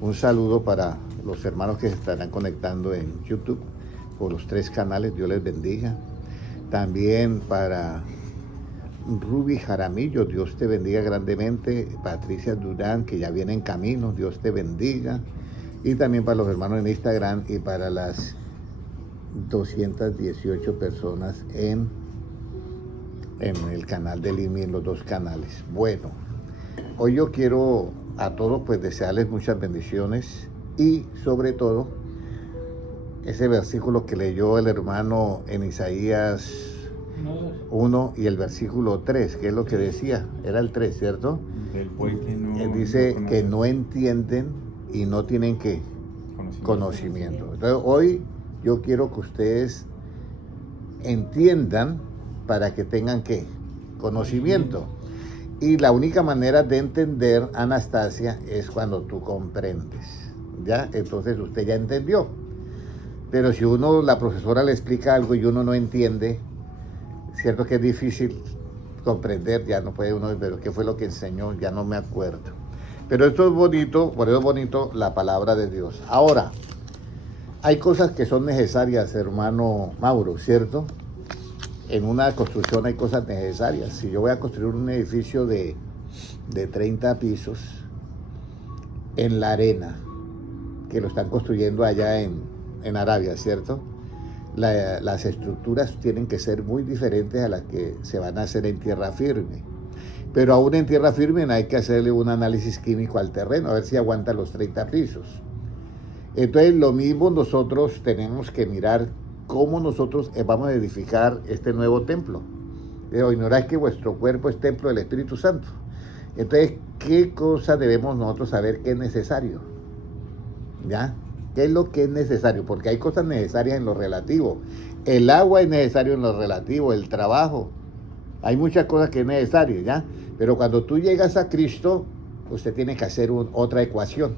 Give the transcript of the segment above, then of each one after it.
Un saludo para los hermanos que se estarán conectando en YouTube por los 3 canales, Dios les bendiga. También para Ruby Jaramillo, Dios te bendiga grandemente. Patricia Durán, que ya viene en camino, Dios te bendiga. Y también para los hermanos en Instagram y para las 218 personas en el canal de Limi, en los 2 canales. Bueno, hoy yo quiero a todos pues desearles muchas bendiciones y sobre todo ese versículo que leyó el hermano en Isaías 1 y el versículo 3, que es lo que decía, era el 3, ¿cierto? Del pueblo que no, Él dice no que no entienden y no tienen ¿qué? Conocimiento. Entonces hoy yo quiero que ustedes entiendan para que tengan ¿qué? Conocimiento. Y la única manera de entender, Anastasia, es cuando tú comprendes, ¿ya? Entonces usted ya entendió. Pero si la profesora le explica algo y uno no entiende, cierto que es difícil comprender, ya no puede uno, pero ¿qué fue lo que enseñó? Ya no me acuerdo. Pero esto es bonito, por eso es bonito la palabra de Dios. Ahora, hay cosas que son necesarias, hermano Mauro, ¿cierto? En una construcción hay cosas necesarias. Si yo voy a construir un edificio de 30 pisos en la arena, que lo están construyendo allá en Arabia, ¿cierto? Las estructuras tienen que ser muy diferentes a las que se van a hacer en tierra firme. Pero aún en tierra firme hay que hacerle un análisis químico al terreno, a ver si aguanta los 30 pisos. Entonces lo mismo nosotros tenemos que mirar cómo nosotros vamos a edificar este nuevo templo. Ignoráis que vuestro cuerpo es templo del Espíritu Santo. Entonces, ¿qué cosa debemos nosotros saber que es necesario? ¿Ya? ¿Qué es lo que es necesario? Porque hay cosas necesarias en lo relativo. El agua es necesario en lo relativo, el trabajo. Hay muchas cosas que es necesario, ¿ya? Pero cuando tú llegas a Cristo, usted tiene que hacer otra ecuación.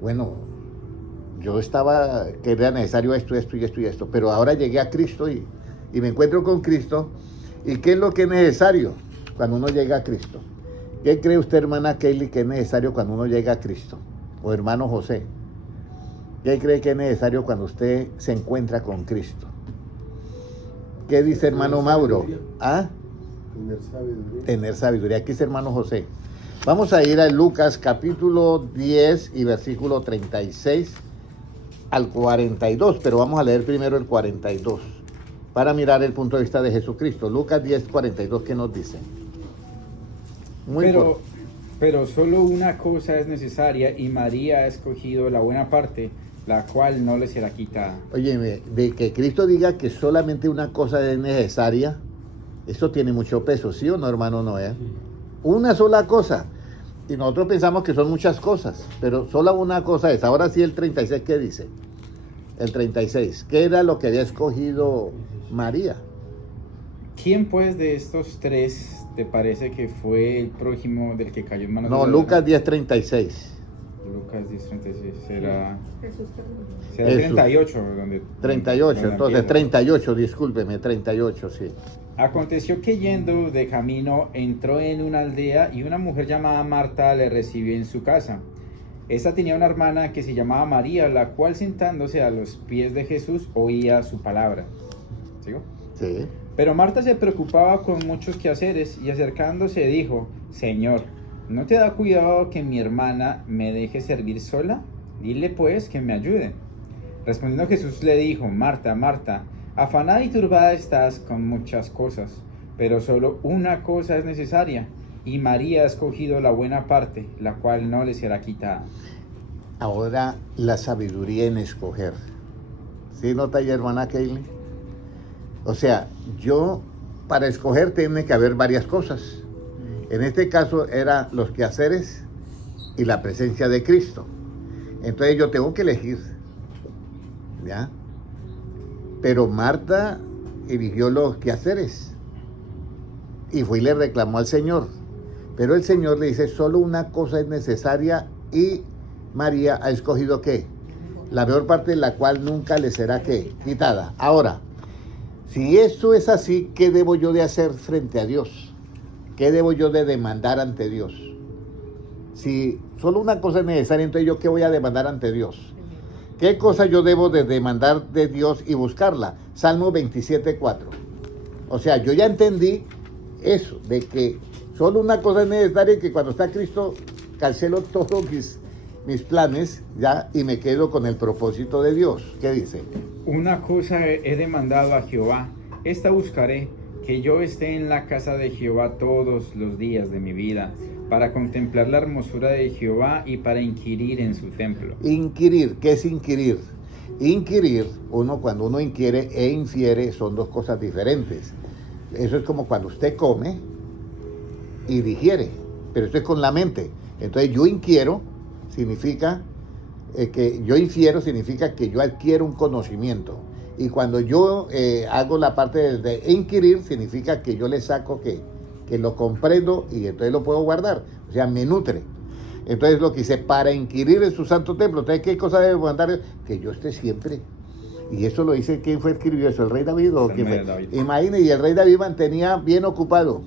Bueno, yo estaba que era necesario esto, esto y esto y esto, pero ahora llegué a Cristo y me encuentro con Cristo. ¿Y qué es lo que es necesario cuando uno llega a Cristo? ¿Qué cree usted, hermana Kelly, que es necesario cuando uno llega a Cristo? O hermano José, ¿qué cree que es necesario cuando usted se encuentra con Cristo? ¿Qué dice hermano Mauro? ¿Ah? Tener sabiduría. Tener sabiduría. Aquí dice hermano José. Vamos a ir a Lucas capítulo 10 y versículo 36 al 42, pero vamos a leer primero el 42 para mirar el punto de vista de Jesucristo. Lucas 10, 42, ¿qué nos dice? Pero solo una cosa es necesaria y María ha escogido la buena parte, la cual no le será quitada. Óyeme, de que Cristo diga que solamente una cosa es necesaria, eso tiene mucho peso, ¿sí o no, hermano Noé? Una sola cosa. Y nosotros pensamos que son muchas cosas, pero solo una cosa es. Ahora sí el 36, ¿qué dice? El 36, ¿qué era lo que había escogido María? ¿Quién pues de estos 3 te parece que fue el prójimo del que cayó en manos de No, los Lucas ladrones? 10:36. Lucas 10:36, será Jesús te será Jesús. 38. Donde 38, donde entonces empieza. 38, discúlpeme, 38, sí. Aconteció que yendo de camino entró en una aldea y una mujer llamada Marta le recibió en su casa. Esta tenía una hermana que se llamaba María, la cual sentándose a los pies de Jesús oía su palabra. ¿Sigo? Sí. Pero Marta se preocupaba con muchos quehaceres y acercándose dijo: Señor, ¿no te da cuidado que mi hermana me deje servir sola? Dile pues que me ayude. Respondiendo Jesús le dijo: Marta, Marta, afanada y turbada estás con muchas cosas, pero solo una cosa es necesaria, y María ha escogido la buena parte, la cual no le será quitada. Ahora la sabiduría en escoger. ¿Sí nota ahí, hermana Kaylee? O sea, para escoger tiene que haber varias cosas. En este caso eran los quehaceres y la presencia de Cristo. Entonces yo tengo que elegir, ¿ya? Pero Marta eligió los quehaceres y fue y le reclamó al Señor. Pero el Señor le dice, solo una cosa es necesaria y María ha escogido ¿qué? La peor parte, la cual nunca le será ¿qué? Quitada. Ahora, si eso es así, ¿qué debo yo de hacer frente a Dios? ¿Qué debo yo de demandar ante Dios? Si solo una cosa es necesaria, entonces yo qué voy a demandar ante Dios. ¿Qué cosa yo debo de demandar de Dios y buscarla? Salmo 27:4. O sea, yo ya entendí eso, de que solo una cosa es necesaria, que cuando está Cristo cancelo todos mis planes, ya, y me quedo con el propósito de Dios. ¿Qué dice? Una cosa he demandado a Jehová, esta buscaré, que yo esté en la casa de Jehová todos los días de mi vida, para contemplar la hermosura de Jehová y para inquirir en su templo. Inquirir, ¿qué es inquirir? Inquirir, cuando uno inquiere e infiere son dos cosas diferentes. Eso es como cuando usted come y digiere, pero esto es con la mente. Entonces yo inquiero significa que yo infiero significa que yo adquiero un conocimiento. Y cuando yo hago la parte de inquirir, significa que yo le saco que lo comprendo y entonces lo puedo guardar. O sea, me nutre. Entonces lo que dice, para inquirir en su santo templo. Entonces, ¿qué cosa debe mandar? Que yo esté siempre. Y eso lo dice, ¿quién fue escribió eso? ¿El rey David o quién fue? Imagínate, y el rey David mantenía bien ocupado.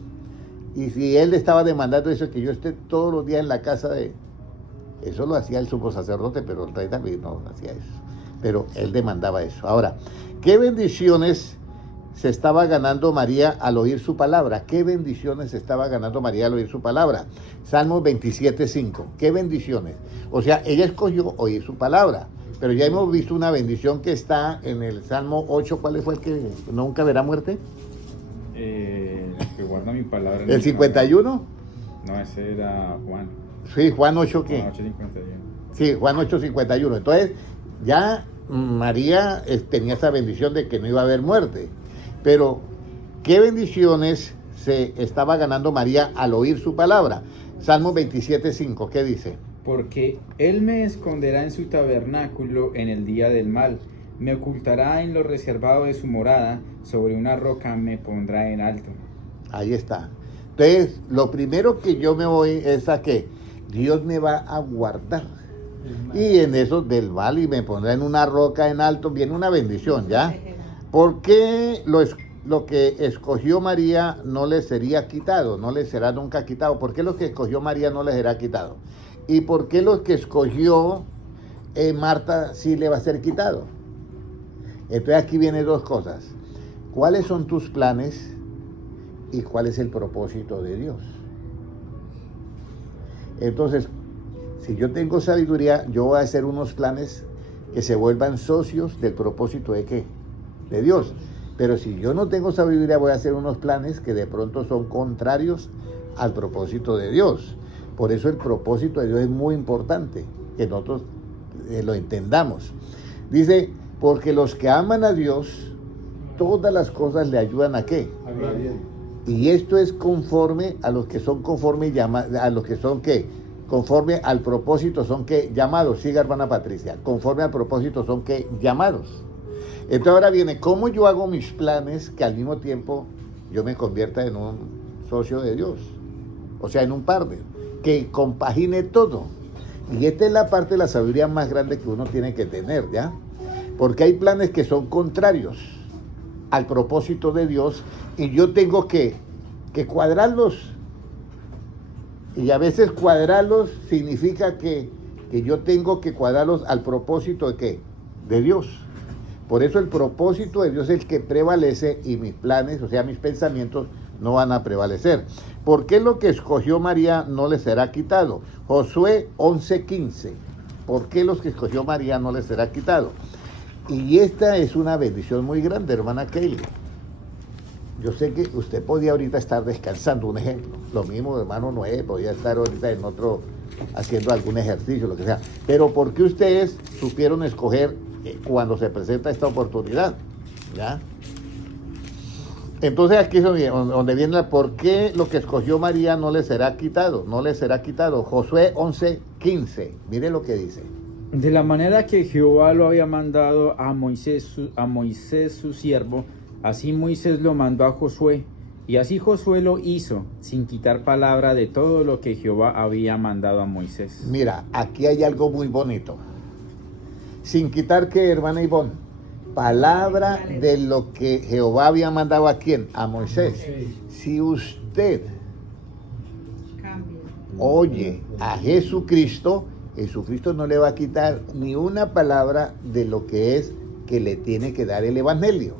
Y si él le estaba demandando eso, que yo esté todos los días en la casa de... Eso lo hacía el sumo sacerdote, pero el rey David no hacía eso. Pero él demandaba eso. Ahora, ¿qué bendiciones se estaba ganando María al oír su palabra? ¿Qué bendiciones se estaba ganando María al oír su palabra? Salmo 27:5. ¿Qué bendiciones? O sea, ella escogió oír su palabra. Pero ya hemos visto una bendición que está en el Salmo 8. ¿Cuál fue el que nunca verá muerte? El que guarda mi palabra. ¿El 51? No, ese era Juan. Sí, Juan 8, ¿qué? Juan 8:51. Sí, Juan 8:51. Entonces, ya María tenía esa bendición de que no iba a haber muerte. Pero, ¿qué bendiciones se estaba ganando María al oír su palabra? Salmo 27:5, ¿qué dice? Porque él me esconderá en su tabernáculo en el día del mal, me ocultará en lo reservado de su morada, sobre una roca me pondrá en alto. Ahí está. Entonces, lo primero que yo me voy es a que Dios me va a guardar. Y en eso del mal, y me pondrá en una roca en alto, viene una bendición, ¿ya? ¿Por qué lo que escogió María no le sería quitado? No le será nunca quitado. ¿Por qué lo que escogió María no le será quitado? ¿Y por qué lo que escogió Marta sí le va a ser quitado? Entonces aquí vienen dos cosas. ¿Cuáles son tus planes y cuál es el propósito de Dios? Entonces, si yo tengo sabiduría, yo voy a hacer unos planes que se vuelvan socios del propósito de ¿qué? De Dios. Pero si yo no tengo sabiduría, voy a hacer unos planes que de pronto son contrarios al propósito de Dios. Por eso el propósito de Dios es muy importante, que nosotros lo entendamos. Dice, porque los que aman a Dios, todas las cosas le ayudan a ¿qué? Habla bien. Y esto es conforme a los que son a los que son ¿qué? Conforme al propósito son ¿qué? Llamados. Siga, hermana Patricia. Conforme al propósito son ¿qué? Llamados. Entonces ahora viene, ¿cómo yo hago mis planes que al mismo tiempo yo me convierta en un socio de Dios? O sea, en un partner, que compagine todo. Y esta es la parte de la sabiduría más grande que uno tiene que tener, ¿ya? Porque hay planes que son contrarios al propósito de Dios y yo tengo que cuadrarlos. Y a veces cuadrarlos significa que yo tengo que cuadrarlos al propósito de ¿qué? De Dios. Por eso el propósito de Dios es el que prevalece y mis planes, o sea, mis pensamientos, no van a prevalecer. ¿Por qué lo que escogió María no le será quitado? Josué 11:15. ¿Por qué los que escogió María no le será quitado? Y esta es una bendición muy grande, hermana Kelly. Yo sé que usted podía ahorita estar descansando, un ejemplo. Lo mismo, hermano Noé, podía estar ahorita en otro, haciendo algún ejercicio, lo que sea. Pero ¿por qué ustedes supieron escoger cuando se presenta esta oportunidad? ¿Ya? Entonces aquí es donde viene la por qué lo que escogió María no le será quitado. No le será quitado. Josué 11:15. Mire lo que dice. De la manera que Jehová lo había mandado a Moisés su siervo, así Moisés lo mandó a Josué, y así Josué lo hizo, sin quitar palabra de todo lo que Jehová había mandado a Moisés. Mira, aquí hay algo muy bonito. Sin quitar que, hermana Ivonne, palabra de lo que Jehová había mandado a quién, a Moisés. Si usted oye a Jesucristo, Jesucristo no le va a quitar ni una palabra de lo que es que le tiene que dar el Evangelio.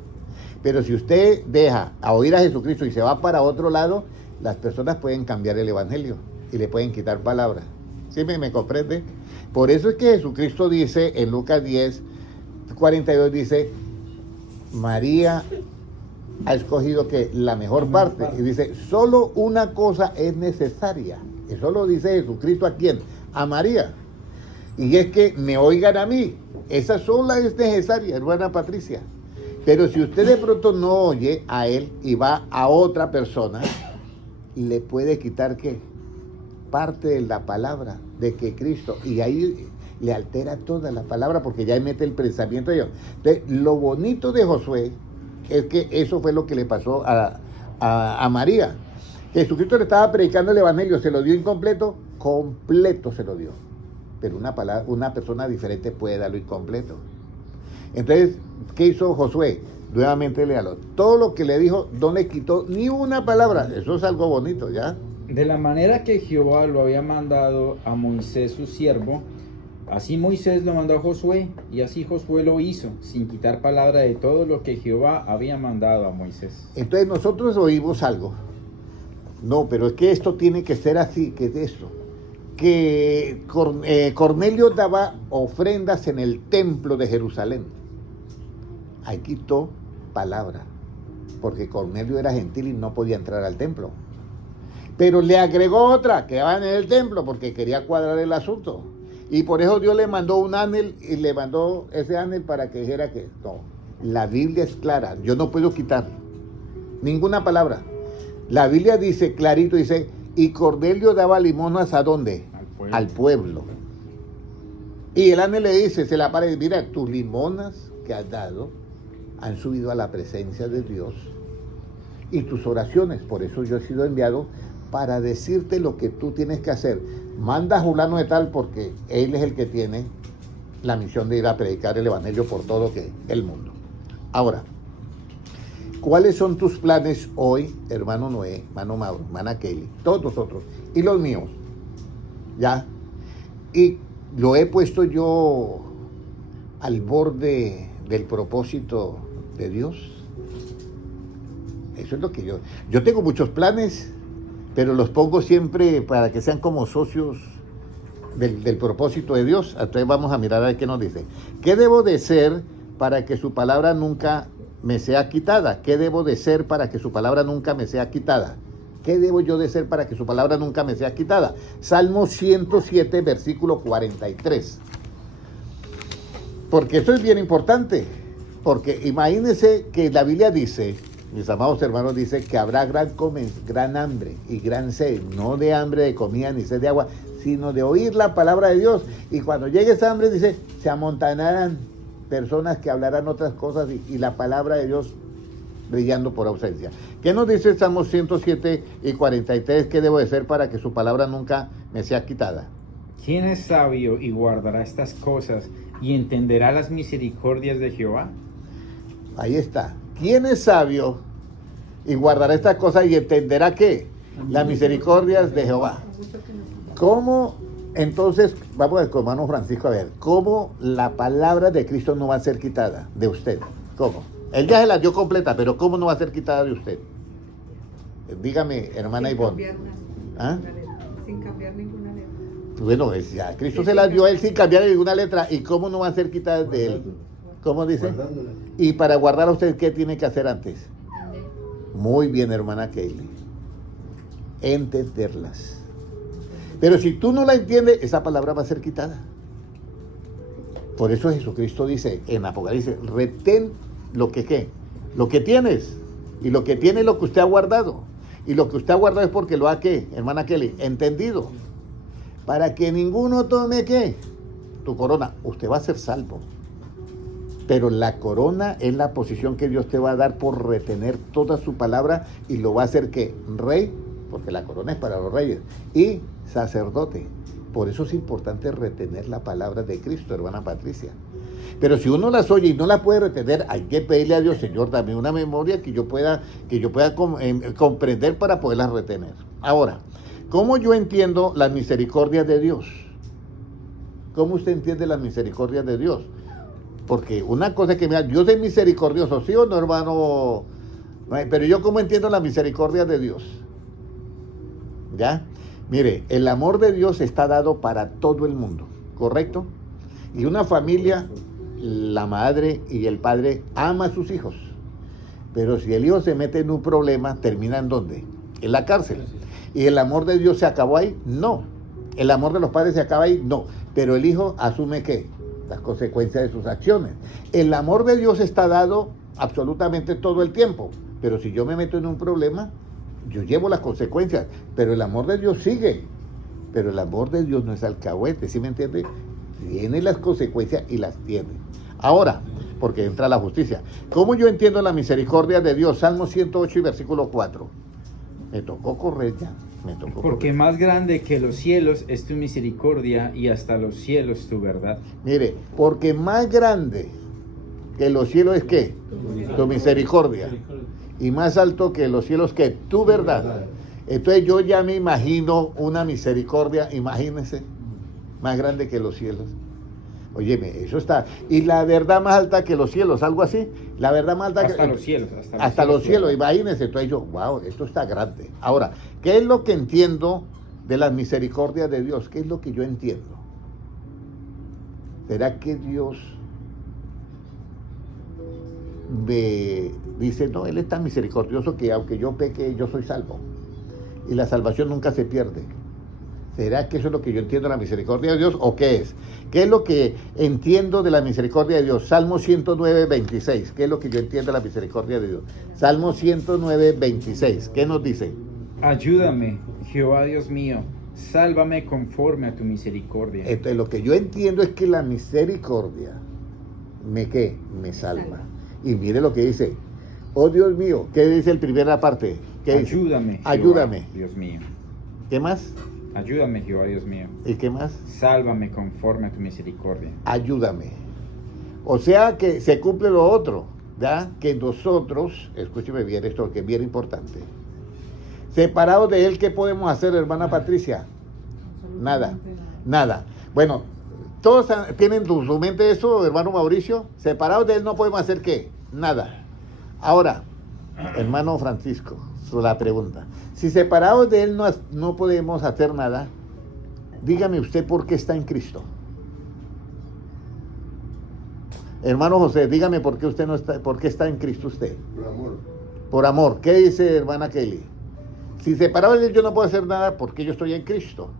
Pero si usted deja a oír a Jesucristo y se va para otro lado, las personas pueden cambiar el Evangelio y le pueden quitar palabras. ¿Sí me comprende? Por eso es que Jesucristo dice en Lucas 10:42, dice, María ha escogido que la mejor parte, y dice, solo una cosa es necesaria. Eso lo dice Jesucristo, ¿a quién? A María. Y es que me oigan a mí. Esa sola es necesaria, hermana Patricia. Pero si usted de pronto no oye a él y va a otra persona, le puede quitar ¿qué? Parte de la palabra de que Cristo, y ahí le altera toda la palabra porque ya mete el pensamiento de ellos. Entonces, lo bonito de Josué es que eso fue lo que le pasó a María. Jesucristo le estaba predicando el Evangelio, se lo dio incompleto, completo se lo dio. Pero una persona diferente puede darlo incompleto. Entonces, ¿qué hizo Josué? Nuevamente léalo. Todo lo que le dijo, no le quitó ni una palabra. Eso es algo bonito, ¿ya? De la manera que Jehová lo había mandado a Moisés su siervo, así Moisés lo mandó a Josué, y así Josué lo hizo, sin quitar palabra de todo lo que Jehová había mandado a Moisés. Entonces nosotros oímos algo. No, pero es que esto tiene que ser así, que es esto. Que Cornelio daba ofrendas en el templo de Jerusalén. Ahí quitó palabra, porque Cornelio era gentil y no podía entrar al templo. Pero le agregó otra, que va en el templo, porque quería cuadrar el asunto. Y por eso Dios le mandó un ángel, y le mandó ese ángel para que dijera que no. La Biblia es clara, yo no puedo quitar ninguna palabra. La Biblia dice clarito, dice, y Cornelio daba limosnas ¿a dónde? Al pueblo. Y el ángel le dice, se la para y mira, tus limonas que has dado han subido a la presencia de Dios. Y tus oraciones, por eso yo he sido enviado para decirte lo que tú tienes que hacer. Manda a Julano de tal porque él es el que tiene la misión de ir a predicar el Evangelio por todo el mundo. Ahora, ¿cuáles son tus planes hoy, hermano Noé, hermano Mauro, hermana Kelly, todos nosotros, y los míos? ¿Ya? Y lo he puesto yo al borde del propósito de Dios. Eso es lo que yo tengo muchos planes, pero los pongo siempre para que sean como socios del propósito de Dios. Entonces vamos a mirar a ver qué nos dice. ¿Qué debo de ser para que su palabra nunca me sea quitada? ¿Qué debo de ser para que su palabra nunca me sea quitada? ¿Qué debo yo de ser para que su palabra nunca me sea quitada? Salmo 107, versículo 43. Porque esto es bien importante. Porque imagínense que la Biblia dice, mis amados hermanos, dice que habrá gran hambre y gran sed. No de hambre de comida ni sed de agua, sino de oír la palabra de Dios. Y cuando llegue esa hambre, dice, se amontonarán personas que hablarán otras cosas y la palabra de Dios brillando por ausencia. ¿Qué nos dice Salmo 107 y 43? ¿Qué debo de ser para que su palabra nunca me sea quitada? ¿Quién es sabio y guardará estas cosas y entenderá las misericordias de Jehová? Ahí está. ¿Quién es sabio y guardará estas cosas y entenderá qué? Las misericordias de Jehová. ¿Cómo? Entonces, vamos a ver con hermano Francisco, a ver, ¿cómo la palabra de Cristo no va a ser quitada de usted? ¿Cómo? Él ya se la dio completa, pero ¿cómo no va a ser quitada de usted? Dígame, hermana Ivonne. ¿Ah? Sin cambiar ninguna letra. Bueno, ya, Cristo se la dio a él sin cambiar ninguna letra. ¿Y cómo no va a ser quitada de él? ¿Cómo dice? Guardándola. Y para guardar a usted, ¿qué tiene que hacer antes? Muy bien, hermana Kaylee. Entenderlas. Pero si tú no la entiendes, esa palabra va a ser quitada. Por eso Jesucristo dice en Apocalipsis, retén lo que ¿qué? Lo que tienes. Y lo que tiene es lo que usted ha guardado. Y lo que usted ha guardado es porque lo ha ¿qué? Hermana Kelly, entendido. Para que ninguno tome ¿qué? Tu corona. Usted va a ser salvo. Pero la corona es la posición que Dios te va a dar por retener toda su palabra y lo va a hacer ¿qué? Rey, porque la corona es para los reyes, y sacerdote. Por eso es importante retener la palabra de Cristo, hermana Patricia. Pero si uno las oye y no la puede retener, hay que pedirle a Dios, Señor, dame una memoria que yo pueda comprender para poderlas retener. Ahora, ¿Cómo yo entiendo las misericordias de Dios? ¿Cómo usted entiende las misericordias de Dios? Porque una cosa es que me diga, Dios es misericordioso, ¿sí o no, hermano? Pero yo ¿cómo entiendo la misericordia de Dios? ¿Ya? Mire, el amor de Dios está dado para todo el mundo, ¿correcto? Y una familia, la madre y el padre ama a sus hijos. Pero si el hijo se mete en un problema, ¿termina en dónde? En la cárcel. ¿Y el amor de Dios se acabó ahí? No. ¿El amor de los padres se acaba ahí? No. Pero el hijo asume ¿qué? Las consecuencias de sus acciones. El amor de Dios está dado absolutamente todo el tiempo. Pero si yo me meto en un problema, yo llevo las consecuencias. Pero el amor de Dios sigue. Pero el amor de Dios no es alcahuete, ¿sí me entiende? Tiene las consecuencias y las tiene. Ahora, porque entra la justicia. ¿Cómo yo entiendo la misericordia de Dios? Salmo 108 y versículo 4. Me tocó correr ya. Porque más grande que los cielos es tu misericordia y hasta los cielos tu verdad. Mire, porque más grande que los cielos es ¿qué? Tu misericordia. Y más alto que los cielos ¿qué? Tu verdad. Entonces yo ya me imagino una misericordia, imagínense, más grande que los cielos. Óyeme, eso está. Y la verdad más alta que los cielos, algo así. La verdad más alta hasta que los cielos. Hasta los cielos, imagínense. Entonces yo, wow, esto está grande. Ahora, ¿qué es lo que entiendo de la misericordia de Dios? ¿Qué es lo que yo entiendo? ¿Será que Dios me dice, no, Él es tan misericordioso que aunque yo peque, yo soy salvo? Y la salvación nunca se pierde. ¿Será que eso es lo que yo entiendo de la misericordia de Dios o qué es? ¿Qué es lo que entiendo de la misericordia de Dios? Salmo 109, 26. ¿Qué es lo que yo entiendo de la misericordia de Dios? Salmo 109, 26. ¿Qué nos dice? Ayúdame, Jehová Dios mío, sálvame conforme a tu misericordia. Entonces, lo que yo entiendo es que la misericordia ¿qué? Me salva. Y mire lo que dice. Oh Dios mío, ¿qué dice el primera parte? ¿Qué dice? Ayúdame, Jehová, Ayúdame. Dios mío. ¿Qué más? Ayúdame, Jehová Dios mío. ¿Y qué más? Sálvame conforme a tu misericordia. Ayúdame. O sea que se cumple lo otro, ¿ya? Que nosotros, escúcheme bien esto, que es bien importante. Separados de Él, ¿qué podemos hacer, hermana Patricia? Nada, nada. Bueno, todos tienen en su mente eso, hermano Mauricio. Separados de Él no podemos hacer ¿qué? Nada. Ahora, hermano Francisco, la pregunta. Si separados de Él no podemos hacer nada, dígame usted por qué está en Cristo. Hermano José, dígame por qué usted no está, por qué está en Cristo usted. Por amor. Por amor. ¿Qué dice hermana Kelly? Si separado de Él yo no puedo hacer nada, ¿por qué yo estoy en Cristo?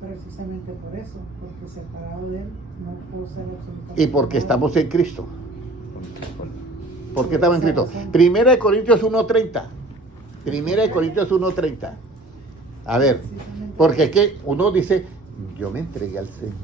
Precisamente por eso, porque separado de Él no puedo ser absolutamente Y porque nada. estamos en Cristo. ¿Por qué estamos en Cristo? Primera de Corintios 1:30. Primera de Corintios 1:30. A ver, porque es que uno dice, yo me entregué al Señor,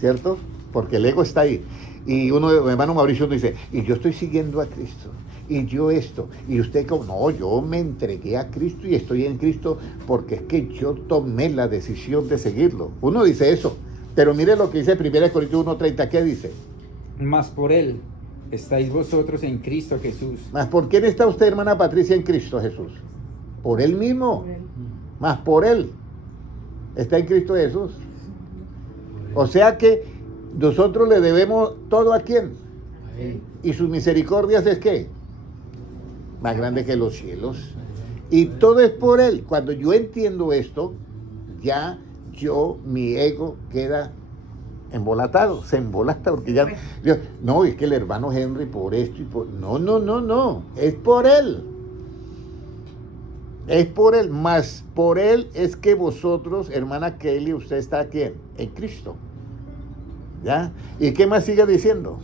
¿cierto? Porque el ego está ahí. Y uno, hermano Mauricio, dice, y yo estoy siguiendo a Cristo, y yo esto, y usted como, no, yo me entregué a Cristo y estoy en Cristo porque es que yo tomé la decisión de seguirlo. Uno dice eso, pero mire lo que dice 1 Corintios 1:30, ¿qué dice? Mas por Él estáis vosotros en Cristo Jesús. Mas ¿por quién está usted, hermana Patricia, en Cristo Jesús? Por Él mismo, Por Él. más por Él. Está en Cristo Jesús. O sea que nosotros le debemos todo ¿a quién? Y sus misericordias es ¿qué? Más grande que los cielos. Y todo es por Él. Cuando yo entiendo esto, ya mi ego queda embolatado, se embolata porque ya, no, es que el hermano Henry por esto y por, no, es por Él. Es por Él, más por Él es que vosotros, hermana Kelly, usted está aquí en Cristo. ¿Ya? ¿Y qué más sigue diciendo?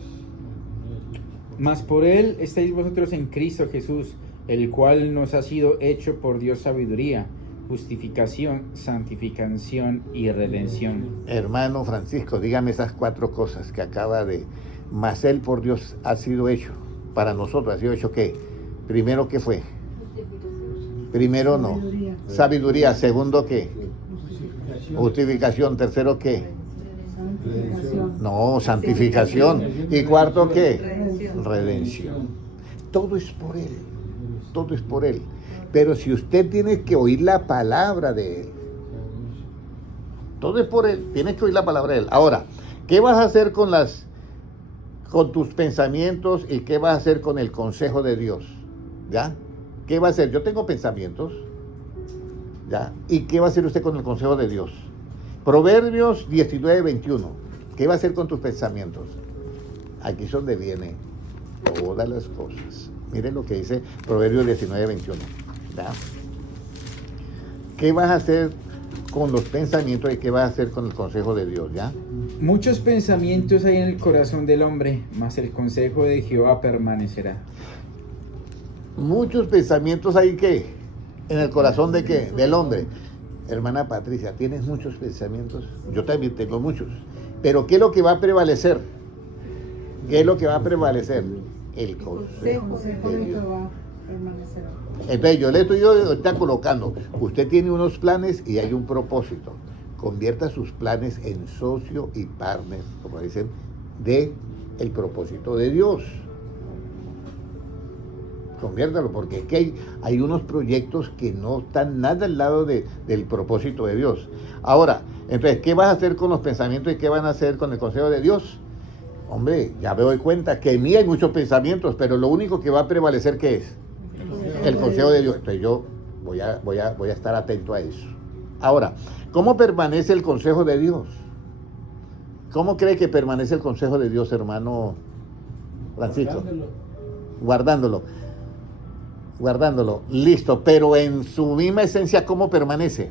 Mas por Él estáis vosotros en Cristo Jesús, el cual nos ha sido hecho por Dios sabiduría, justificación, santificación y redención. Hermano Francisco, dígame esas 4 cosas que acaba de... Mas Él por Dios ha sido hecho, para nosotros ha sido hecho ¿qué? Primero, ¿qué fue? Primero no. Sabiduría. Segundo, ¿qué? Justificación. Tercero, ¿qué? Santificación. No, santificación. Y cuarto, ¿qué? Redención. Redención. Todo es por Él. Todo es por Él. Pero si usted tiene que oír la palabra de Él, Todo es por Él. Tienes que oír la palabra de Él. Ahora, ¿qué vas a hacer con tus pensamientos y qué vas a hacer con el consejo de Dios? ¿Ya? ¿Qué va a hacer? Yo tengo pensamientos. ¿Ya? ¿Y qué va a hacer usted con el consejo de Dios? Proverbios 19:21. ¿Qué va a hacer con tus pensamientos? Aquí es donde viene todas las cosas. Miren lo que dice Proverbios 19:21. ¿Ya? ¿Qué vas a hacer con los pensamientos y qué vas a hacer con el consejo de Dios? ¿Ya? Muchos pensamientos hay en el corazón del hombre, mas el consejo de Jehová permanecerá. Muchos pensamientos hay que en el corazón de qué, del hombre. Hermana Patricia, ¿tienes muchos pensamientos? Yo también tengo muchos. Pero ¿qué es lo que va a prevalecer? ¿Qué es lo que va a prevalecer? El consejo El consejo de de Dios. Jehová permanecerá. Entonces yo le estoy ahorita colocando, usted tiene unos planes y hay un propósito. Convierta sus planes en socio y partner, como dicen, de el propósito de Dios. Conviértalo, porque es que hay unos proyectos que no están nada al lado del propósito de Dios. Ahora, entonces, ¿qué vas a hacer con los pensamientos y qué van a hacer con el consejo de Dios? Hombre, ya me doy cuenta que en mí hay muchos pensamientos, pero lo único que va a prevalecer, ¿qué es? El consejo de Dios. Entonces yo voy a estar atento a eso. Ahora, ¿cómo permanece el consejo de Dios? ¿Cómo cree que permanece el consejo de Dios, hermano Francisco? Guardándolo, listo, pero en su misma esencia, ¿cómo permanece?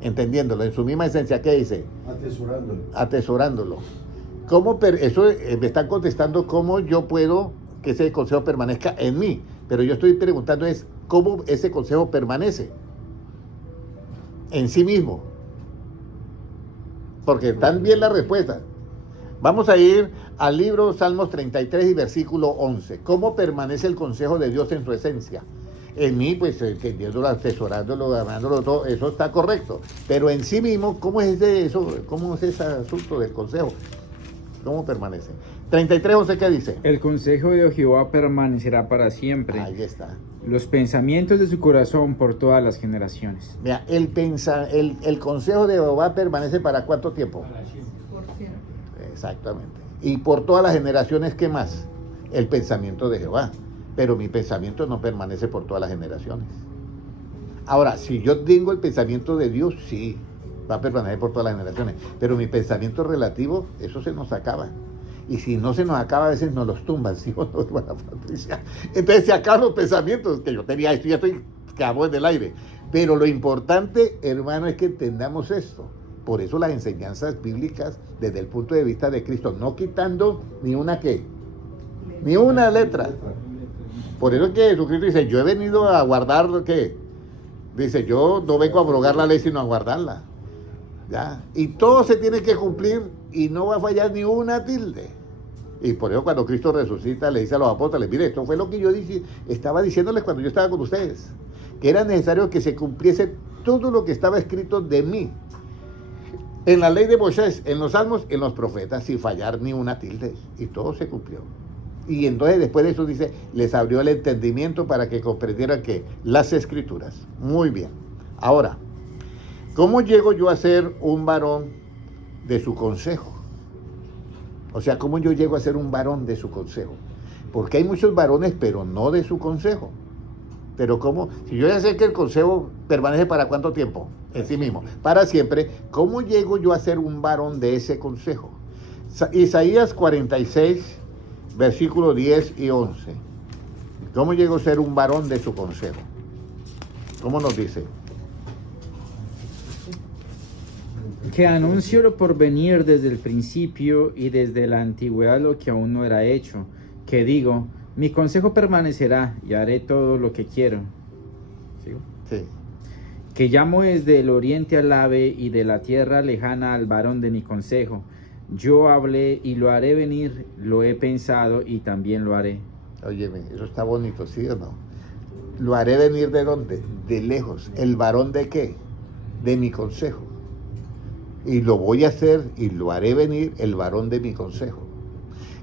Entendiéndolo, en su misma esencia, ¿qué dice? Atesorándolo. Eso me están contestando cómo yo puedo que ese consejo permanezca en mí, pero yo estoy preguntando es cómo ese consejo permanece en sí mismo, porque están bien las respuestas. Vamos a ir al libro Salmos 33 y versículo 11. ¿Cómo permanece el consejo de Dios en su esencia? En mí, pues, entendiéndolo, atesorándolo, amándolo, todo, eso está correcto. Pero en sí mismo, ¿cómo es ese asunto del consejo? ¿Cómo permanece? 33:11, ¿qué dice? El consejo de Jehová permanecerá para siempre. Ahí está. Los pensamientos de su corazón por todas las generaciones. Mira, el consejo de Jehová permanece ¿para cuánto tiempo? Por siempre. Exactamente. Y por todas las generaciones, ¿qué más? El pensamiento de Jehová. Pero mi pensamiento no permanece por todas las generaciones. Ahora, si yo tengo el pensamiento de Dios, sí, va a permanecer por todas las generaciones. Pero mi pensamiento relativo, eso se nos acaba. Y si no se nos acaba, a veces nos los tumban, ¿sí o no, hermana Patricia? Entonces se acaban los pensamientos que yo tenía, esto ya estoy quedamos en el aire. Pero lo importante, hermano, es que entendamos esto. Por eso las enseñanzas bíblicas, desde el punto de vista de Cristo, no quitando ni una ¿qué? Ni una letra. Por eso es que Jesucristo dice, yo he venido a guardar, ¿qué? Dice, yo no vengo a abrogar la ley, sino a guardarla. ¿Ya? Y todo se tiene que cumplir y no va a fallar ni una tilde. Y por eso cuando Cristo resucita, le dice a los apóstoles, mire, esto fue lo que yo estaba diciéndoles cuando yo estaba con ustedes, que era necesario que se cumpliese todo lo que estaba escrito de mí. En la ley de Moisés, en los salmos, en los profetas, sin fallar ni una tilde. Y todo se cumplió. Y entonces después de eso dice, les abrió el entendimiento para que comprendieran que las escrituras. Muy bien. Ahora, ¿cómo llego yo a ser un varón de su consejo? O sea, ¿cómo yo llego a ser un varón de su consejo? Porque hay muchos varones, pero no de su consejo. Pero ¿cómo? Si yo ya sé que el consejo permanece ¿para cuánto tiempo? En sí mismo. Para siempre. ¿Cómo llego yo a ser un varón de ese consejo? Isaías 46, versículos 10 y 11. ¿Cómo llego a ser un varón de su consejo? ¿Cómo nos dice? Que anuncio lo por venir desde el principio y desde la antigüedad lo que aún no era hecho. Que digo, mi consejo permanecerá y haré todo lo que quiero. ¿Sigo? Sí. Que llamo desde el oriente al ave y de la tierra lejana al varón de mi consejo. Yo hablé y lo haré venir, lo he pensado y también lo haré. Óyeme, eso está bonito, ¿sí o no? Lo haré venir ¿de dónde? De lejos. ¿El varón de qué? De mi consejo. Y lo voy a hacer y lo haré venir el varón de mi consejo.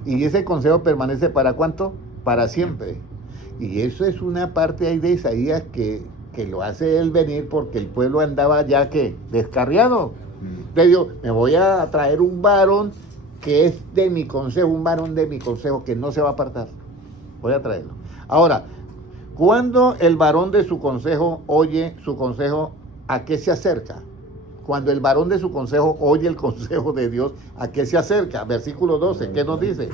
Y ese consejo permanece ¿para cuánto? Para siempre. Y eso es una parte ahí de Isaías que que lo hace él venir porque el pueblo andaba ya que descarriado. Le digo, me voy a traer un varón que es de mi consejo, un varón de mi consejo que no se va a apartar. Voy a traerlo. Ahora, cuando el varón de su consejo oye su consejo, ¿a qué se acerca? Cuando el varón de su consejo oye el consejo de Dios, ¿a qué se acerca? Versículo 12, ¿qué nos dice?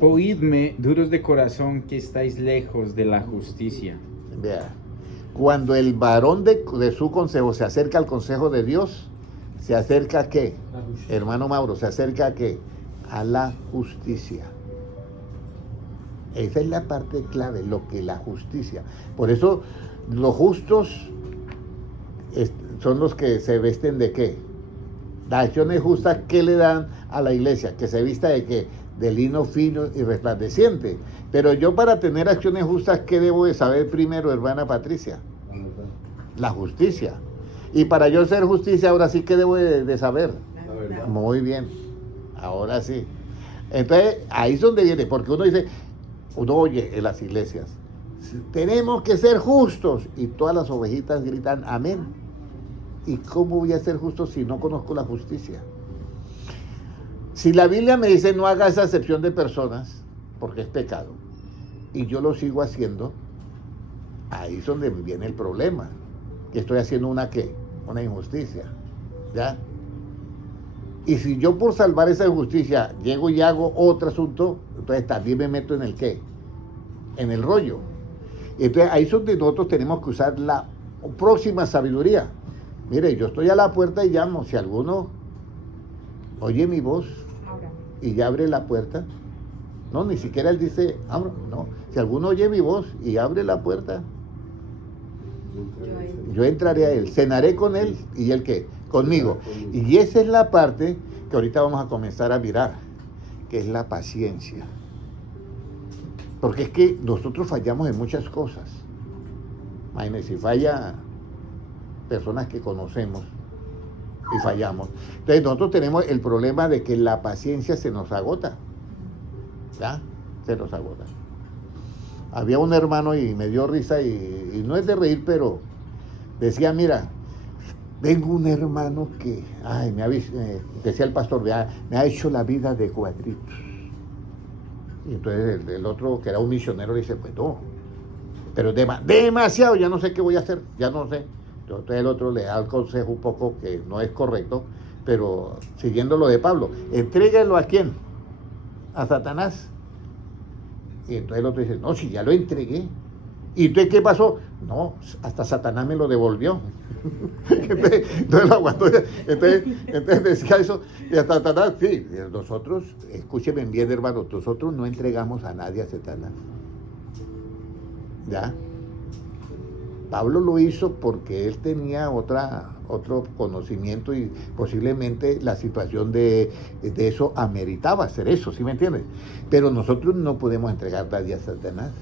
Oídme, duros de corazón, que estáis lejos de la justicia. Vea, cuando el varón de su consejo se acerca al consejo de Dios, ¿se acerca a qué? Hermano Mauro, ¿se acerca a qué? A la justicia. Esa es la parte clave, lo que la justicia. Por eso los justos son los que se vesten de qué. Las acciones justas, ¿qué le dan a la iglesia? Que se vista de qué, de lino fino y resplandeciente. Pero yo, para tener acciones justas, ¿qué debo de saber primero, hermana Patricia? La justicia. Y para yo ser justicia, ahora sí, ¿qué debo de saber? La verdad. Muy bien, ahora sí. Entonces, ahí es donde viene, porque uno oye en las iglesias, tenemos que ser justos, y todas las ovejitas gritan amén. ¿Y cómo voy a ser justo si no conozco la justicia? Si la Biblia me dice no haga esa acepción de personas, porque es pecado, y yo lo sigo haciendo, ahí es donde viene el problema, que estoy haciendo una injusticia, ¿ya? Y si yo, por salvar esa injusticia, llego y hago otro asunto, entonces también me meto en el qué, en el rollo. Entonces ahí es donde nosotros tenemos que usar la próxima sabiduría. Mire, yo estoy a la puerta y llamo. Si alguno oye mi voz y ya abre la puerta, no, ni siquiera él dice, abro, no. Si alguno oye mi voz y abre la puerta, yo entraré a él, cenaré con él y él qué, conmigo. Y esa es la parte que ahorita vamos a comenzar a mirar, que es la paciencia. Porque es que nosotros fallamos en muchas cosas. Imagínense, si falla personas que conocemos y fallamos. Entonces nosotros tenemos el problema de que la paciencia se nos agota. ¿Ya? Se nos agota. Había un hermano y me dio risa y no es de reír, pero decía, mira, tengo un hermano que, decía el pastor, me ha hecho la vida de cuadritos. Y entonces el otro, que era un misionero, le dice, pues no, pero demasiado, ya no sé qué voy a hacer, ya no sé. Entonces el otro le da el consejo un poco que no es correcto, pero siguiendo lo de Pablo, entrégalo ¿a quién? A Satanás. Y entonces el otro dice, no, si ya lo entregué. ¿Y entonces qué pasó? No, hasta Satanás me lo devolvió. entonces lo aguantó. Entonces decía eso, y hasta Satanás, sí, nosotros, escúcheme bien, hermanos, nosotros no entregamos a nadie a Satanás. ¿Ya? Pablo lo hizo porque él tenía otro conocimiento y posiblemente la situación de eso ameritaba hacer eso, ¿sí me entiendes? Pero nosotros no podemos entregar nadie a Satanás.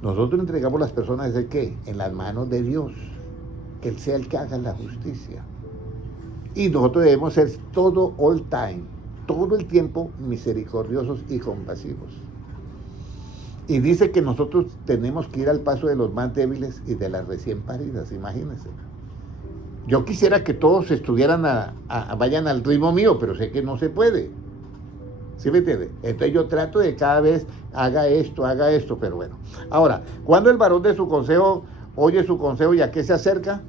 Nosotros entregamos las personas ¿de qué? En las manos de Dios, que Él sea el que haga la justicia. Y nosotros debemos ser todo el tiempo misericordiosos y compasivos. Y dice que nosotros tenemos que ir al paso de los más débiles y de las recién paridas, imagínense. Yo quisiera que todos estuvieran vayan al ritmo mío, pero sé que no se puede. ¿Sí me entiende? Entonces yo trato de cada vez haga esto, pero bueno. Ahora, cuando el varón de su consejo oye su consejo, ¿y a qué se acerca?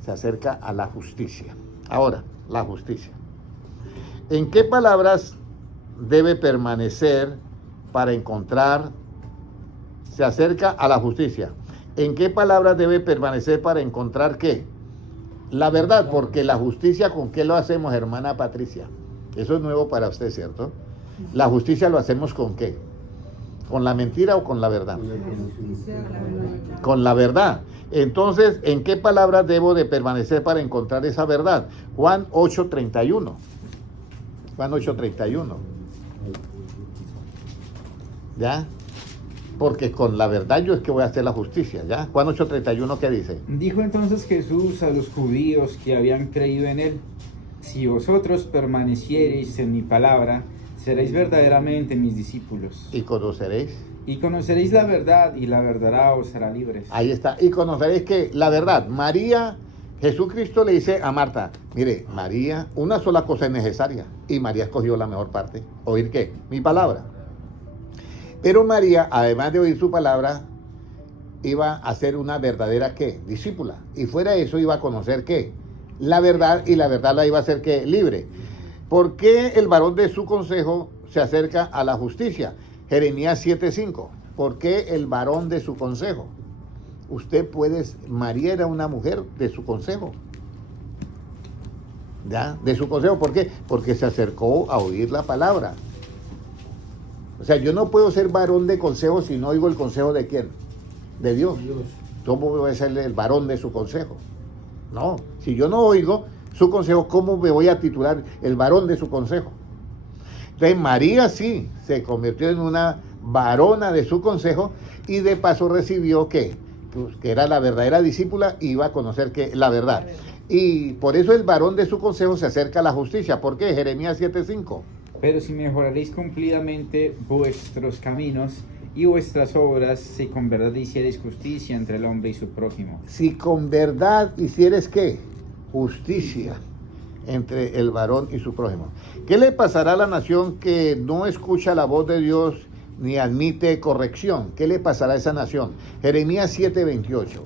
Se acerca a la justicia. Ahora, la justicia. ¿En qué palabras debe permanecer para encontrar? Se acerca a la justicia. ¿En qué palabras debe permanecer para encontrar qué? La verdad, porque la justicia, ¿con qué lo hacemos, hermana Patricia? Eso es nuevo para usted, ¿cierto? La justicia lo hacemos ¿con qué? ¿Con la mentira o con la verdad? Con la verdad. Entonces, ¿en qué palabras debo de permanecer para encontrar esa verdad? Juan 8:31. Juan 8:31. ¿Ya? Porque con la verdad yo es que voy a hacer la justicia, ¿ya? Juan 8:31, ¿qué dice? Dijo entonces Jesús a los judíos que habían creído en él: si vosotros permaneciereis en mi palabra, Seréis verdaderamente mis discípulos. Y conoceréis. Y conoceréis la verdad, y la verdad os hará libres. Ahí está. Y conoceréis que la verdad, María, Jesucristo le dice a Marta, mire, María, una sola cosa es necesaria. Y María escogió la mejor parte. ¿Oír qué? Mi palabra. Pero María, además de oír su palabra, iba a ser una verdadera, ¿qué? Discípula. Y fuera de eso iba a conocer, ¿qué? La verdad, y la verdad la iba a hacer, ¿qué? Libre. ¿Por qué el varón de su consejo se acerca a la justicia? Jeremías 7:5. ¿Por qué el varón de su consejo? Usted puede, María era una mujer de su consejo. ¿Ya? De su consejo. ¿Por qué? Porque se acercó a oír la palabra. O sea, yo no puedo ser varón de consejo si no oigo el consejo de quién. De Dios. ¿Cómo voy a ser el varón de su consejo? No, si yo no oigo su consejo, ¿cómo me voy a titular el varón de su consejo? Entonces María sí se convirtió en una varona de su consejo y de paso recibió ¿qué? Pues, que era la verdadera discípula y iba a conocer que la verdad. Y por eso el varón de su consejo se acerca a la justicia. ¿Por qué? Jeremías 7:5. Pero si mejoraréis cumplidamente vuestros caminos y vuestras obras, si con verdad hiciereis justicia entre el hombre y su prójimo. Si con verdad hicieres ¿qué? Justicia entre el varón y su prójimo. ¿Qué le pasará a la nación que no escucha la voz de Dios ni admite corrección? ¿Qué le pasará a esa nación? Jeremías 7:28.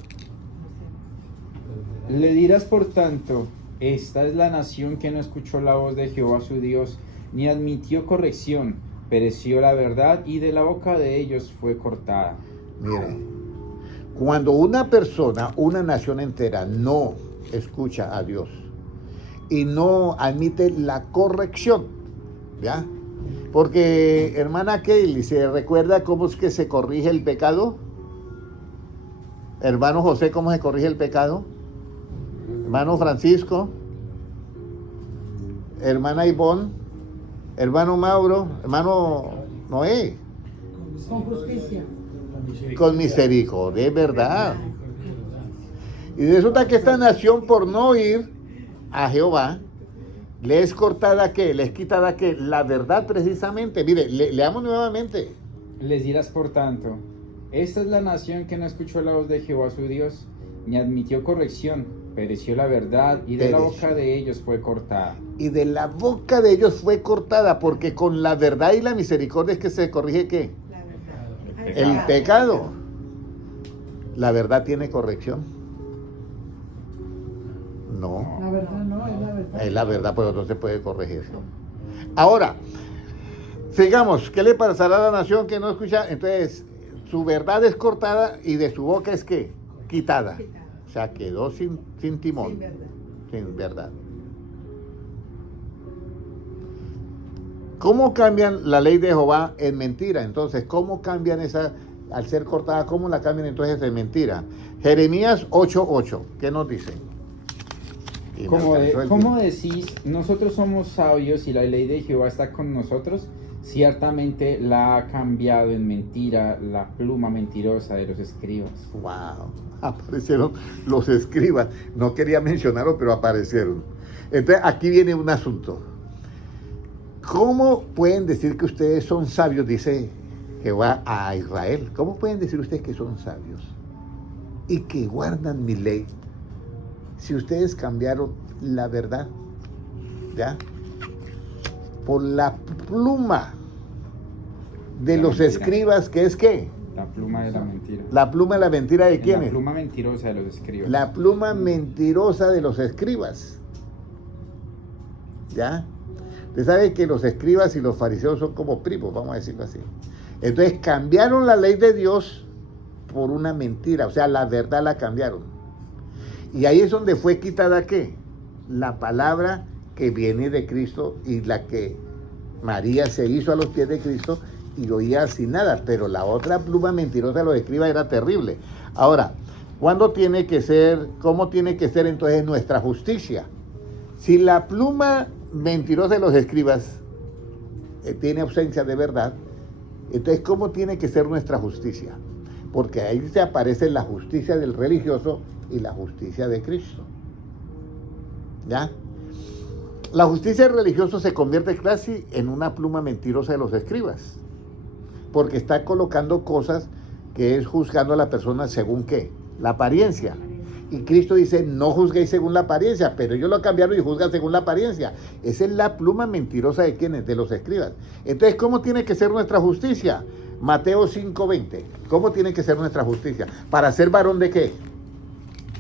Le dirás por tanto, esta es la nación que no escuchó la voz de Jehová su Dios, ni admitió corrección, pereció la verdad y de la boca de ellos fue cortada. Mire, cuando una persona, una nación entera no escucha a Dios y no admite la corrección, ¿ya? Porque, hermana Kelly, ¿se recuerda cómo es que se corrige el pecado? Hermano José, ¿cómo se corrige el pecado? Hermano Francisco, hermana Ivonne, hermano Mauro, hermano Noé. Con justicia. Con misericordia, es verdad. Y resulta que esta nación, por no oír a Jehová, le es cortada ¿qué? Le es quitada ¿qué? La verdad precisamente. Mire, leamos nuevamente. Les dirás por tanto, esta es la nación que no escuchó la voz de Jehová su Dios, ni admitió corrección, pereció la verdad y de la boca de ellos fue cortada. Y de la boca de ellos fue cortada, porque con la verdad y la misericordia es que se corrige ¿qué? La verdad. El pecado. La verdad tiene corrección. No. La verdad no, es la verdad. Es la verdad, pero no se puede corregir. Ahora, sigamos. ¿Qué le pasará a la nación que no escucha? Entonces, su verdad es cortada y de su boca es ¿qué? Quitada. O sea, quedó sin timón, Sin verdad. sin verdad. ¿Cómo cambian la ley de Jehová en mentira? Entonces, ¿cómo cambian esa, al ser cortada, cómo la cambian entonces en mentira? Jeremías 8:8, ¿qué nos dice? Y me alcanzó el ¿Cómo tiempo. decís, nosotros somos sabios y la ley de Jehová está con nosotros? Ciertamente la ha cambiado en mentira la pluma mentirosa de los escribas. Wow, aparecieron los escribas. No quería mencionarlo, pero aparecieron. Entonces, aquí viene un asunto. ¿Cómo pueden decir que ustedes son sabios? Dice Jehová a Israel. ¿Cómo pueden decir ustedes que son sabios y que guardan mi ley si ustedes cambiaron la verdad? ¿Ya? Por la pluma de La los mentira. escribas, que es ¿qué? La pluma de la mentira. La pluma de la mentira de La quiénes. pluma mentirosa de los escribas. La pluma mentirosa de los escribas. ¿Ya? Usted sabe que los escribas y los fariseos son como primos, vamos a decirlo así. Entonces cambiaron la ley de Dios por una mentira, o sea, la verdad la cambiaron. Y ahí es donde fue quitada ¿qué? La palabra que viene de Cristo y la que María se hizo a los pies de Cristo y oía sin nada, pero la otra pluma mentirosa de los escribas era terrible. Ahora, ¿cuándo tiene que ser, cómo tiene que ser entonces nuestra justicia? Si la pluma mentirosa de los escribas tiene ausencia de verdad, entonces ¿cómo tiene que ser nuestra justicia? Porque ahí se aparece la justicia del religioso y la justicia de Cristo. ¿Ya? La justicia del religioso se convierte casi en una pluma mentirosa de los escribas, porque está colocando cosas que es juzgando a la persona según qué, la apariencia. Y Cristo dice, no juzguéis según la apariencia, pero ellos lo cambiaron y juzgan según la apariencia. Esa es la pluma mentirosa de quienes, de los escribas. Entonces, ¿cómo tiene que ser nuestra justicia? Mateo 5:20. ¿Cómo tiene que ser nuestra justicia? ¿Para ser varón de qué?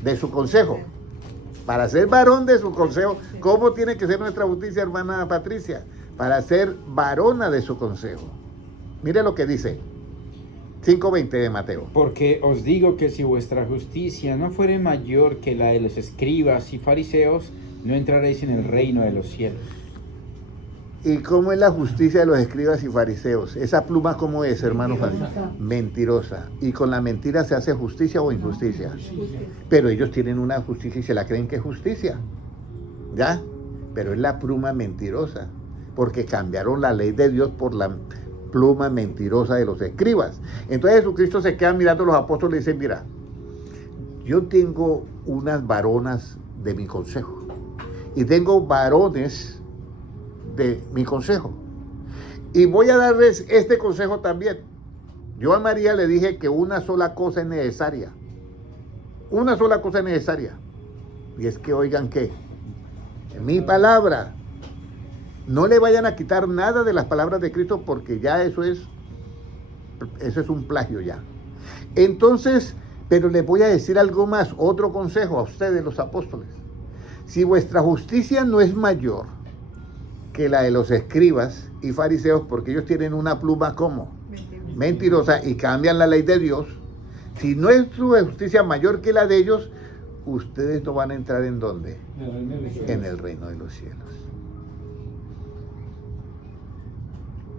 De su consejo. Para ser varón de su consejo, ¿cómo tiene que ser nuestra justicia, hermana Patricia? Para ser varona de su consejo. Mire lo que dice 5:20 de Mateo. Porque os digo que si vuestra justicia no fuere mayor que la de los escribas y fariseos, no entraréis en el reino de los cielos. ¿Y cómo es la justicia de los escribas y fariseos? Esa pluma, ¿cómo es, hermano? Mentirosa. ¿Y con la mentira se hace justicia o injusticia? Pero ellos tienen una justicia y se la creen que es justicia. ¿Ya? Pero es la pluma mentirosa. Porque cambiaron la ley de Dios por la pluma mentirosa de los escribas. Entonces Jesucristo se queda mirando a los apóstoles y dice, mira, yo tengo unas varonas de mi consejo. Y tengo varones de mi consejo. Y voy a darles este consejo también. Yo a María le dije que una sola cosa es necesaria. Una sola cosa es necesaria. Y es que oigan que mi palabra, no le vayan a quitar nada de las palabras de Cristo, porque ya eso es un plagio ya. Entonces, pero les voy a decir algo más, otro consejo a ustedes, los apóstoles. Si vuestra justicia no es mayor que la de los escribas y fariseos, porque ellos tienen una pluma como mentirosa y cambian la ley de Dios, si no es su justicia mayor que la de ellos, ustedes no van a entrar ¿en dónde? En el reino de los cielos.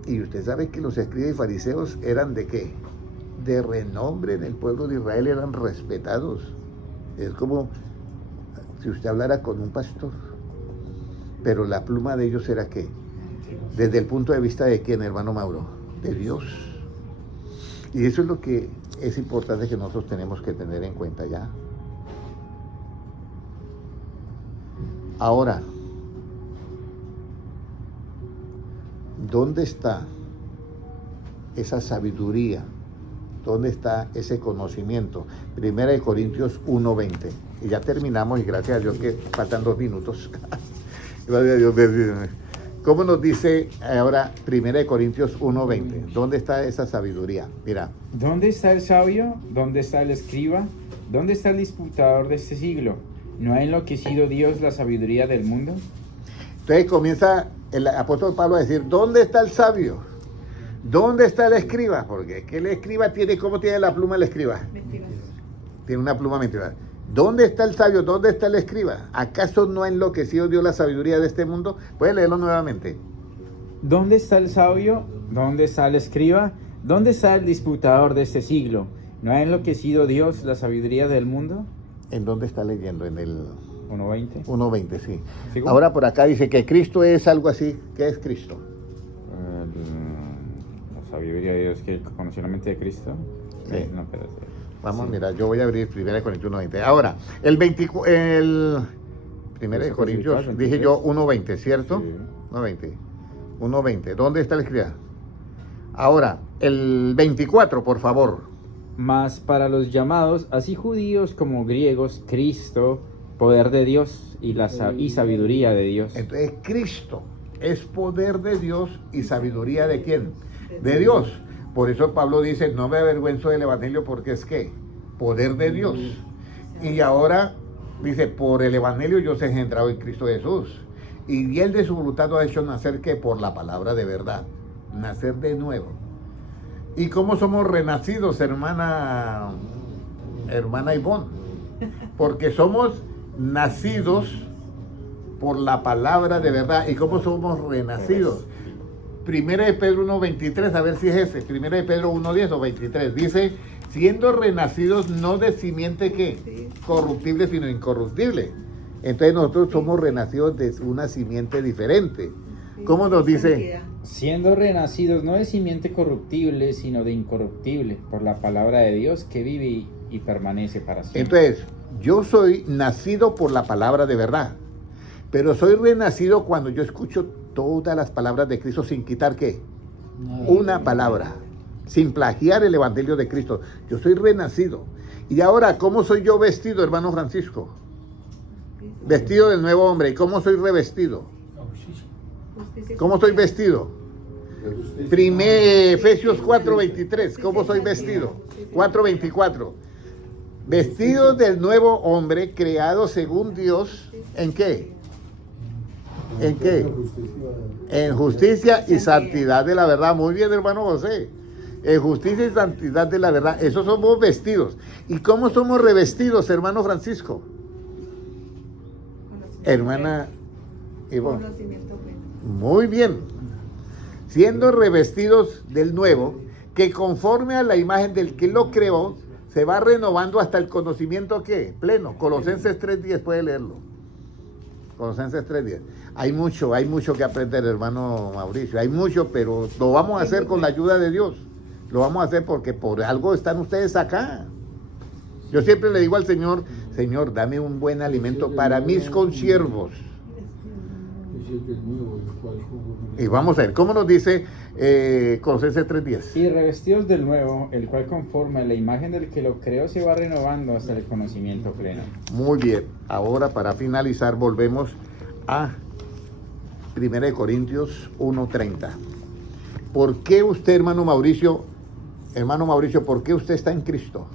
Y usted sabe que los escribas y fariseos eran ¿de qué? De renombre en el pueblo de Israel, eran respetados. Es como si usted hablara con un pastor. Pero la pluma de ellos era ¿qué? Desde el punto de vista de quién, hermano Mauro, de Dios. Y eso es lo que es importante que nosotros tenemos que tener en cuenta ya. Ahora, ¿dónde está esa sabiduría? ¿Dónde está ese conocimiento? 1 Corintios 1:20. Y ya terminamos, y gracias a Dios que faltan 2 minutos. Gracias a Dios. ¿Cómo nos dice ahora 1 Corintios 1:20? ¿Dónde está esa sabiduría? Mira. ¿Dónde está el sabio? ¿Dónde está el escriba? ¿Dónde está el disputador de este siglo? ¿No ha enloquecido Dios la sabiduría del mundo? Entonces comienza el apóstol Pablo a decir, ¿dónde está el sabio? ¿Dónde está el escriba? Porque es que el escriba tiene, ¿cómo tiene la pluma el escriba? Mentiroso. Tiene una pluma mentirosa. ¿Dónde está el sabio? ¿Dónde está el escriba? ¿Acaso no ha enloquecido Dios la sabiduría de este mundo? Puedes leerlo nuevamente. ¿Dónde está el sabio? ¿Dónde está el escriba? ¿Dónde está el disputador de este siglo? ¿No ha enloquecido Dios la sabiduría del mundo? ¿En dónde está leyendo? En el 1:20. 1:20, sí. ¿Sigo? Ahora por acá dice que Cristo es algo así. ¿Qué es Cristo? La sabiduría de Dios, que el conocimiento de Cristo. Sí. No, pero Vamos, sí. mira, yo voy a abrir 1 Corintios 1:20. Ahora, el 1 Corintios, dije yo 1:20, ¿cierto? Sí. 1:20. 1:20. ¿Dónde está la escritura? Ahora, el 24, por favor. Mas para los llamados, así judíos como griegos, Cristo, poder de Dios y sabiduría de Dios. Entonces, Cristo es poder de Dios y sabiduría de ¿quién? De Dios. Por eso Pablo dice, no me avergüenzo del evangelio porque es ¿qué? Poder de Dios. Y ahora dice, por el evangelio yo soy engendrado en Cristo Jesús. Y él de su voluntad nos ha hecho nacer ¿qué? Por la palabra de verdad. Nacer de nuevo. ¿Y cómo somos renacidos, hermana Ivonne? Porque somos nacidos por la palabra de verdad. ¿Y cómo somos renacidos? 1 de Pedro 1:23, a ver si es ese. 1 de Pedro 1:10 o 23. Dice, siendo renacidos no de simiente ¿qué? Corruptible, sino incorruptible. Entonces nosotros somos renacidos de una simiente diferente. ¿Cómo nos dice? Siendo renacidos no de simiente corruptible, sino de incorruptible, por la palabra de Dios que vive y permanece para siempre. Entonces, yo soy nacido por la palabra de verdad. Pero soy renacido cuando yo escucho todas las palabras de Cristo sin quitar ¿qué? Una palabra, sin plagiar el Evangelio de Cristo. Yo soy renacido. Y ahora, ¿cómo soy yo vestido, hermano Francisco? Vestido del nuevo hombre. ¿Y cómo soy revestido? ¿Cómo soy vestido? Efesios 4:23. ¿Cómo soy vestido? 4:24. Vestido del nuevo hombre creado según Dios. ¿En qué? ¿En qué? En justicia y santidad de la verdad. Muy bien, hermano José. En justicia y santidad de la verdad. Esos somos vestidos. ¿Y cómo somos revestidos, hermano Francisco? Hermana Ivonne. Conocimiento pleno. Muy bien. Siendo revestidos del nuevo, que conforme a la imagen del que lo creó, se va renovando hasta el conocimiento ¿qué? Pleno. Colosenses 3:10, puede leerlo. Colosenses 3:10. Hay mucho que aprender, hermano Mauricio. Hay mucho, pero lo vamos a hacer con la ayuda de Dios. Lo vamos a hacer porque por algo están ustedes acá. Yo siempre le digo al Señor, Señor, dame un buen alimento para mis consiervos. Y vamos a ver, ¿cómo nos dice Colosenses 3:10? Y revestidos del nuevo, el cual conforme a la imagen del que lo creó se va renovando hasta el conocimiento pleno. Muy bien, ahora para finalizar volvemos a 1 Corintios 1:30. ¿Por qué usted, hermano Mauricio, por qué usted está en Cristo?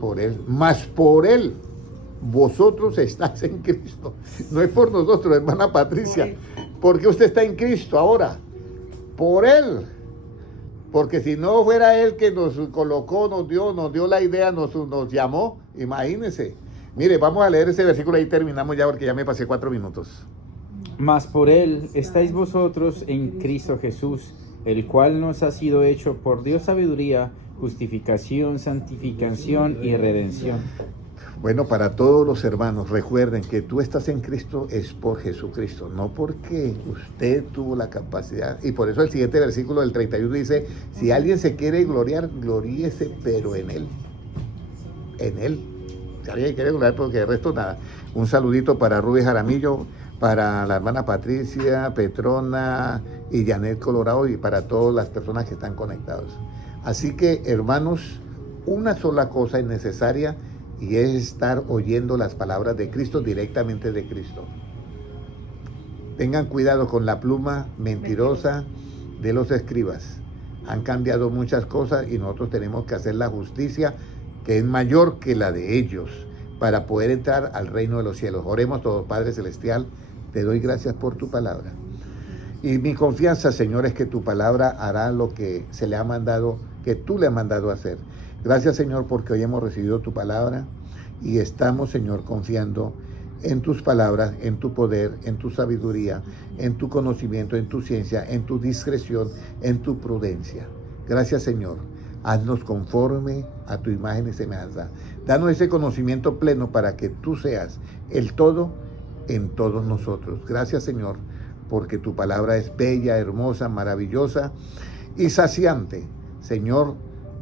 Por Él, más por Él, vosotros estáis en Cristo. No es por nosotros, hermana Patricia. ¿Por qué usted está en Cristo ahora? Por Él. Porque si no fuera Él que nos colocó, nos dio la idea, nos llamó, imagínense. Mire, vamos a leer ese versículo y terminamos ya porque ya me pasé 4 minutos. Mas por Él estáis vosotros en Cristo Jesús, el cual nos ha sido hecho por Dios sabiduría, justificación, santificación y redención. Bueno, para todos los hermanos, recuerden que tú estás en Cristo es por Jesucristo, no porque usted tuvo la capacidad. Y por eso el siguiente versículo del 31 dice, si alguien se quiere gloriar, gloríese, pero en Él. En Él. Si alguien quiere gloriar, porque de resto nada. Un saludito para Rubén Jaramillo, para la hermana Patricia, Petrona y Janet Colorado y para todas las personas que están conectados. Así que, hermanos, una sola cosa es necesaria y es estar oyendo las palabras de Cristo directamente de Cristo. Tengan cuidado con la pluma mentirosa de los escribas. Han cambiado muchas cosas y nosotros tenemos que hacer la justicia que es mayor que la de ellos para poder entrar al reino de los cielos. Oremos todos, Padre Celestial, te doy gracias por tu palabra. Y mi confianza, Señor, es que tu palabra hará lo que se le ha mandado, que tú le has mandado a hacer. Gracias, Señor, porque hoy hemos recibido tu palabra y estamos, Señor, confiando en tus palabras, en tu poder, en tu sabiduría, en tu conocimiento, en tu ciencia, en tu discreción, en tu prudencia. Gracias, Señor. Haznos conforme a tu imagen y semejanza. Danos ese conocimiento pleno para que tú seas el todo en todos nosotros. Gracias, Señor, porque tu palabra es bella, hermosa, maravillosa y saciante. Señor,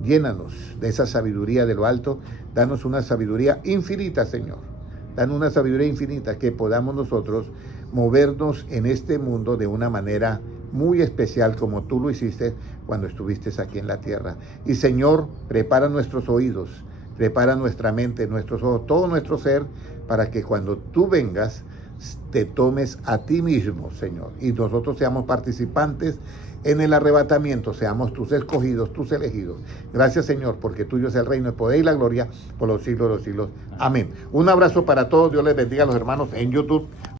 llénanos de esa sabiduría de lo alto. Danos una sabiduría infinita, Señor. Danos una sabiduría infinita que podamos nosotros movernos en este mundo de una manera muy especial como tú lo hiciste cuando estuviste aquí en la tierra. Y Señor, prepara nuestros oídos, prepara nuestra mente, nuestros ojos, todo nuestro ser, para que cuando tú vengas te tomes a ti mismo, Señor, y nosotros seamos participantes en el arrebatamiento, seamos tus escogidos, tus elegidos. Gracias, Señor, porque tuyo es el reino, el poder y la gloria por los siglos de los siglos. Amén. Un abrazo para todos. Dios les bendiga a los hermanos en YouTube.